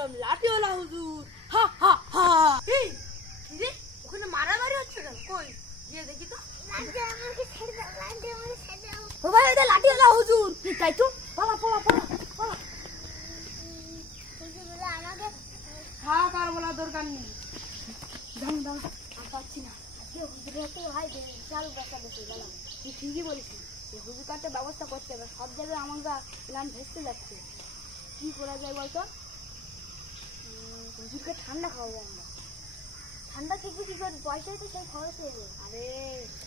নাম লাঠিওয়ালা হুজুর। হা হা হা। এই রে ওখানে মারামারি হচ্ছে কেন? কই গিয়ে দেখি তো। ও ভাই এটা লাঠিওয়ালা হুজুর। কি তাই তো? পালা পালা পালা পালা। হুজুর আমাকে থাক আর বলা দরকার নেই। দাম দাম আর পাচ্ছি না। হুজুরের তো ভাই বিশাল ব্যবসা বেশি গেল। তুই ঠিকই বলেছিস, হুজুর কাটতে ব্যবস্থা করতে হবে। সব জায়গায় আমার প্ল্যান ভেস্তে যাচ্ছে। কি করা যায় বলতো? হুজুরকে ঠান্ডা খাওয়াবো আমরা। ঠান্ডা খেতে কি করবি? পয়সাই তো সেই খরচ হয়ে যাবে। আরে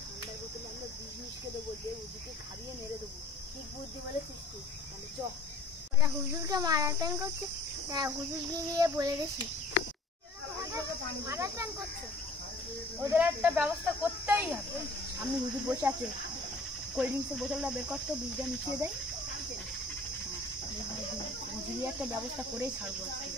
ঠান্ডার বোতলে আমরা বিজনেসকে দেবো, দিয়ে হুজুরকে খাইয়ে মেরে দেবো। ঠিক বুদ্ধি বলেছিস তুই। তাহলে চ। ওরা হুজুরকে মারার প্ল্যান করছে। হুজুর গিয়ে বলে দিছি মারার প্ল্যান করছে। ওদের একটা ব্যবস্থা করতেই হবে। আমি হুজুর বসে আছে, কোল্ড ড্রিঙ্কসের বোতলটা বের করতে, বীজটা মিশিয়ে দেয়। হুজুরের একটা ব্যবস্থা করেই ছাড়বো আজকে।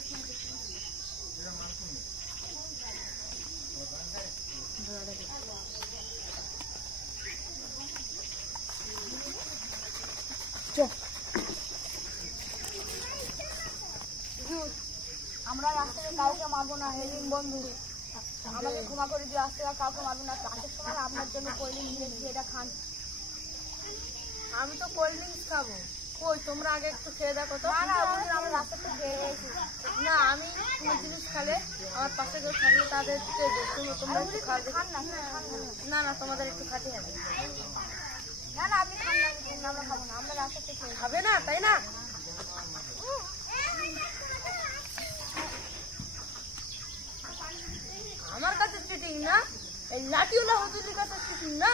আমরা আজ থেকে কাউকে মারবো না। হেলিং বন্ধু, আমাকে ক্ষমা করে দিয়ে আজ থেকে কাউকে মারবো না। কাজের সময় আপনার জন্য কোল্ড ড্রিঙ্কস নিয়েছি, এটা খান। আমি তো কোল্ড ড্রিঙ্কস খাবো। কই তোমরা আগে একটু খেয়ে দেখো তো। না আমরা রাস্তা থেকে খেয়ে গেছি। না আমি কোনো জিনিস খেলে আমার পাশে কেউ থাকলে তাদেরকে তোমরা একটু খাবে। না না তোমাদের একটু খাতে হবে। না না আপনি খান না, আমরা খাবো না। আমরা রাস্তা থেকে খাবে না তাই না? আমার কাছে চিটিং না, এই লাঠিওয়ালা হুজুরের কাছে চিটিং না।